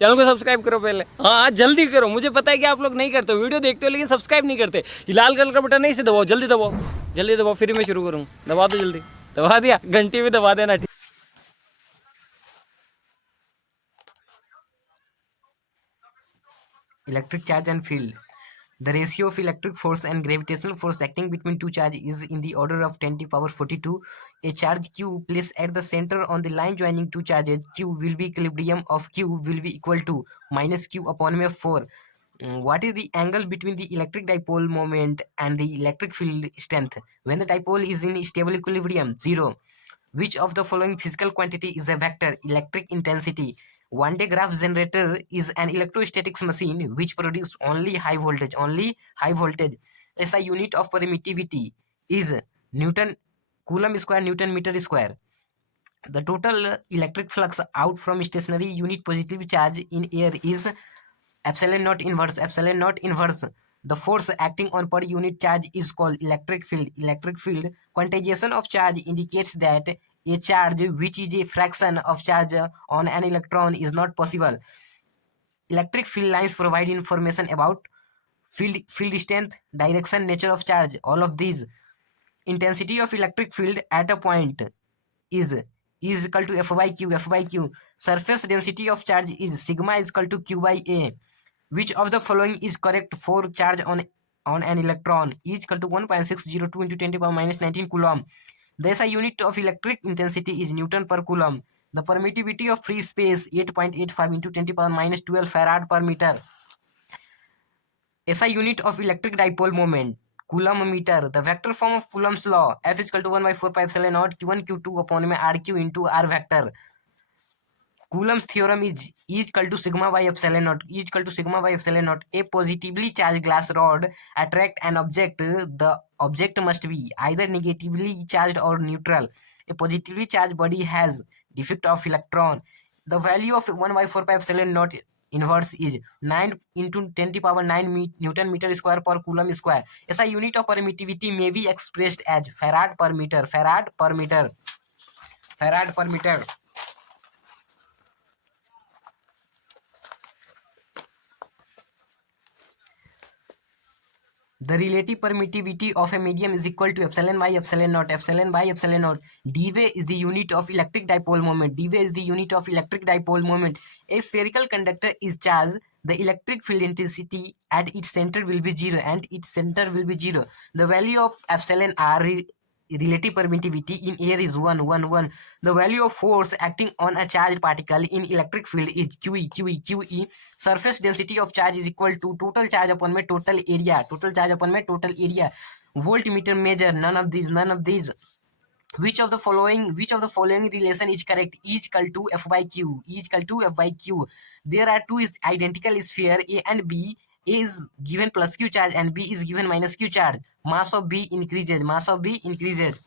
Channel को subscribe करो पहले। हाँ जल्दी करो, मुझे पता है कि आप लोग नहीं करते हो, वीडियो देखते हो लेकिन सब्सक्राइब नहीं करते। ये लाल कलर का बटन नहीं, इसे दबाओ, जल्दी दबाओ, जल्दी दबाओ, फिर मैं शुरू करूँ। दबा दो जल्दी, दबा दिया, घंटी भी दबा देना। Electric charge and field. The ratio of electric force and gravitational force acting between two charges is in the order of 10 to the power 42. A charge q placed at the center on the line joining two charges q will be equilibrium of q will be equal to minus q upon m 4. What is the angle between the electric dipole moment and the electric field strength when the dipole is in stable equilibrium? 0. Which of the following physical quantity is a vector? Electric intensity. One-day graph generator is an electrostatics machine which produces only high voltage. Only high voltage. SI unit of permittivity is Newton coulomb square Newton meter square. The total electric flux out from stationary unit positive charge in air is epsilon naught inverse. Epsilon naught inverse. The force acting on per unit charge is called electric field. Electric field. Quantization of charge indicates that a charge which is a fraction of charge on an electron is not possible. Electric field lines provide information about field strength, direction, nature of charge. All of these. Intensity of electric field at a point is equal to F by Q. F by Q. Surface density of charge is sigma is equal to Q by A. Which of the following is correct for charge on an electron? E is equal to 1.602 into 10 to the power minus 19 coulomb. The SI unit of electric intensity is Newton per coulomb. The permittivity of free space 8.85 into 10 to the power minus 12 farad per meter. SI unit of electric dipole moment coulomb meter. The vector form of Coulomb's law F is equal to 1 by 4 pi epsilon naught q1 q2 upon m rq into r vector. Coulomb's theorem is equal to sigma by epsilon naught. E equal to sigma by epsilon naught. A positively charged glass rod attract an object. The object must be either negatively charged or neutral. A positively charged body has defect of electron. The value of 1 by 4 pi epsilon naught inverse is 9 into 10 to the power 9 Newton meter square per coulomb square. SI unit of permittivity may be expressed as farad per meter. Farad per meter. Farad per meter. The relative permittivity of a medium is equal to epsilon by epsilon naught. Epsilon by epsilon naught. dV is the unit of electric dipole moment. dV is the unit of electric dipole moment. A spherical conductor is charged. The electric field intensity at its center will be 0 and its center will be 0. The value of epsilon r relative permittivity in air is 1 1 1. The value of force acting on a charged particle in electric field is QE. Surface density of charge is equal to total charge upon my total area. Total charge upon my total area. Voltmeter measure none of these. Which of the following relation is correct? E is equal to F by Q. E is equal to F by Q. There are two identical sphere A and B. A is given plus Q charge and B is given minus Q charge. Mass of B increases. Mass of B increases.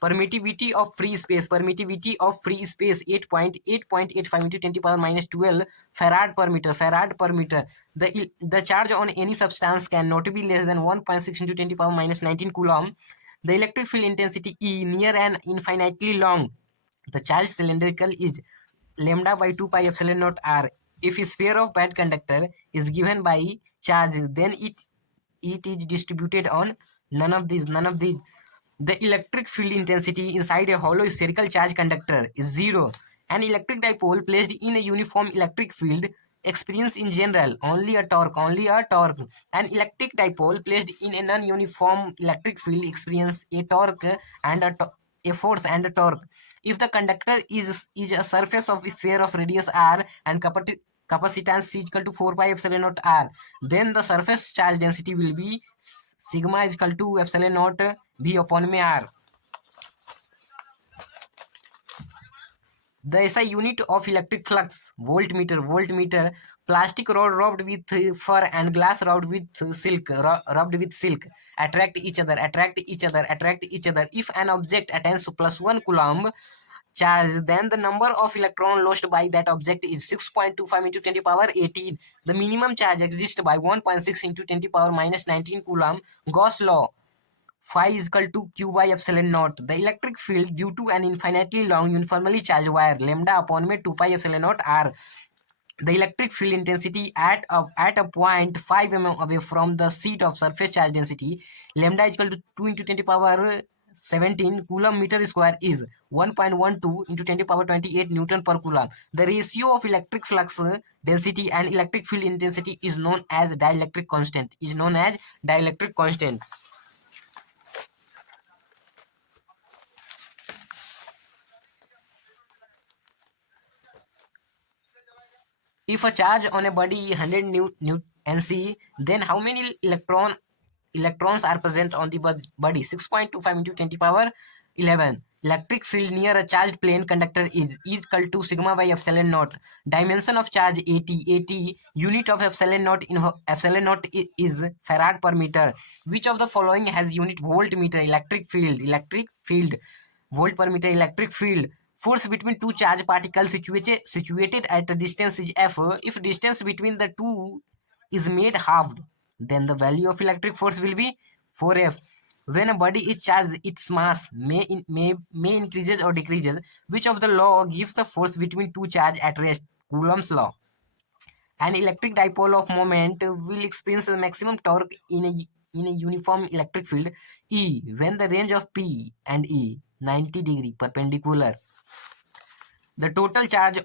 Permittivity of free space. Permittivity of free space 8.85 into 10 to the power minus 12 farad per meter. Farad per meter. The charge on any substance cannot be less than 1.6 into 10 to the power minus 19 coulomb. The electric field intensity E near an infinitely long. The charge cylindrical is lambda by 2 pi epsilon naught r. If a sphere of bad conductor is given by charge, then it is distributed on none of these. None of these. The electric field intensity inside a hollow spherical charge conductor is 0. An electric dipole placed in a uniform electric field experience in general only a torque. Only a torque. An electric dipole placed in a non-uniform electric field experience a torque and a force and a torque. If the conductor is a surface of a sphere of radius r and capacitance is equal to 4 pi epsilon naught r, then the surface charge density will be sigma is equal to epsilon naught v upon में r. The SI unit of electric flux voltmeter. Plastic rod rubbed with fur and glass rubbed with silk attract each other. If an object attains plus 1 coulomb charge, then the number of electrons lost by that object is 6.25 into 10 to the power 18. The minimum charge exists by 1.6 into 10 to the power minus 19 coulomb. Gauss law. Phi is equal to Q by epsilon naught. The electric field due to an infinitely long uniformly charged wire lambda upon में 2 pi epsilon naught r. The electric field intensity at a point 5 mm away from the seat of surface charge density lambda equal to 2 into 10 power 17 coulomb meter square is 1.12 into 10 power 28 Newton per coulomb. The ratio of electric flux density and electric field intensity is known as dielectric constant. If a charge on a body 100 nc, then how many electrons are present on the body? 6.25 into 10 power 11. Electric field near a charged plane conductor is equal to sigma by epsilon naught. Dimension of charge 80. Unit of epsilon naught is farad per meter. Which of the following has unit voltmeter? Electric field volt per meter. Electric field force between two charged particles situated at a distance is F. If distance between the two is made halved, then the value of electric force will be 4F. When a body is charged, its mass may increases or decreases. Which of the law gives the force between two charge at rest? Coulomb's law. An electric dipole of moment will experience the maximum torque in a uniform electric field E when the range of P and E 90 degree perpendicular. The total charge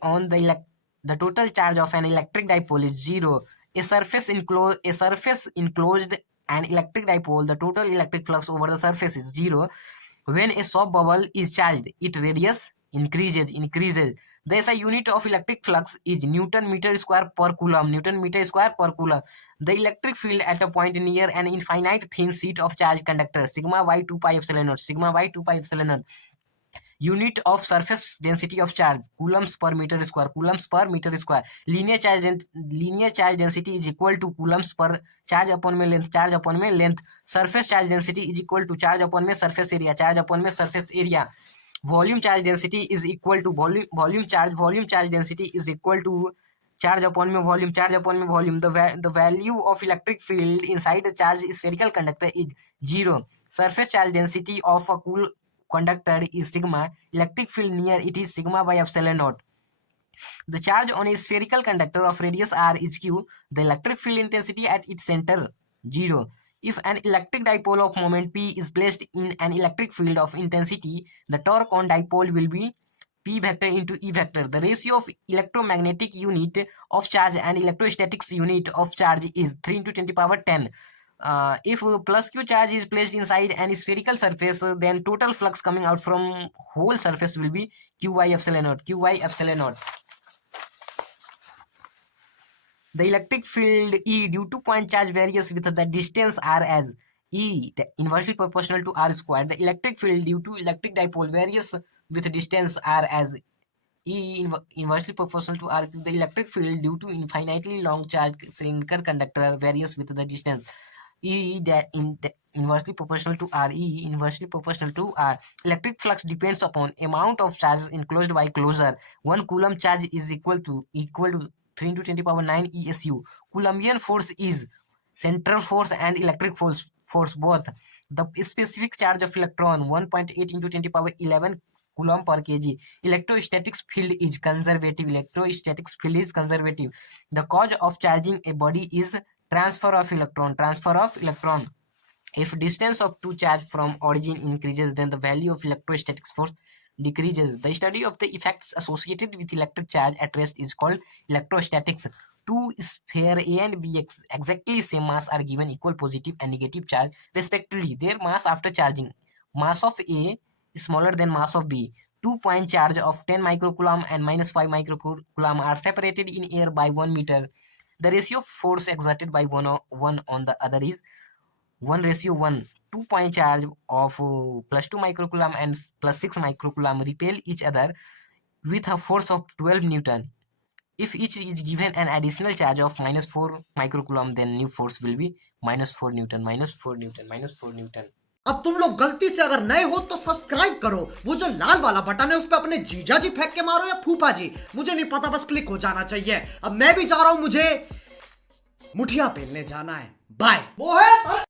of an electric dipole is 0. A surface enclosed an electric dipole, the total electric flux over the surface is 0. When a soap bubble is charged, its radius increases. Thus, a unit of electric flux is Newton meter square per coulomb. The electric field at a point near an infinite thin sheet of charged conductor, sigma y 2 pi epsilon naught. Unit of surface density of charge, coulombs per meter square. Linear charge density is equal to coulombs per charge upon में length. Surface charge density is equal to charge upon में surface area. Volume charge density is equal to volume charge density is equal to charge upon में volume. The value of electric field inside the charged spherical conductor is 0. Surface charge density of a conductor is sigma. Electric field near it is sigma by epsilon naught. The charge on a spherical conductor of radius r is q. The electric field intensity at its center 0. If an electric dipole of moment p is placed in an electric field of intensity, the torque on dipole will be p vector into e vector. The ratio of electromagnetic unit of charge and electrostatics unit of charge is 3 into 10 power 10. If plus q charge is placed inside an spherical surface, then total flux coming out from whole surface will be qy epsilon naught. The electric field E due to point charge varies with the distance r as E inversely proportional to r squared. The electric field due to electric dipole varies with distance r as E inversely proportional to r. The electric field due to infinitely long charge cylindrical conductor varies with the distance inversely proportional to r. Electric flux depends upon amount of charge enclosed by closure. 1 coulomb charge is equal to 3 into 10 power 9 ESU. Coulombian force is central force and electric force both. The specific charge of electron 1.8 into 10 power 11 coulomb per kg. Electrostatics field is conservative. The cause of charging a body is transfer of electron. If distance of two charge from origin increases, then the value of electrostatics force decreases. The study of the effects associated with electric charge at rest is called electrostatics. Two sphere A and B exactly same mass are given equal positive and negative charge respectively. Their mass after charging. Mass of A is smaller than mass of B. 2-point charge of 10 microcoulomb and minus 5 microcoulomb are separated in air by 1 meter. The ratio of force exerted by one on the other is 1:1. 2-point charge of plus 2 microcoulomb and plus 6 microcoulomb repel each other with a force of 12 Newton. If each is given an additional charge of minus 4 microcoulomb, then new force will be minus 4 Newton. अब तुम लोग गलती से अगर नए हो तो subscribe करो, वो जो लाल वाला बटन है उस पे अपने जीजा जी फेंक के मारो या फूफा जी, मुझे नहीं पता, बस क्लिक हो जाना चाहिए। अब मैं भी जा रहा हूं, मुझे मुठिया पेलने जाना है। बाय।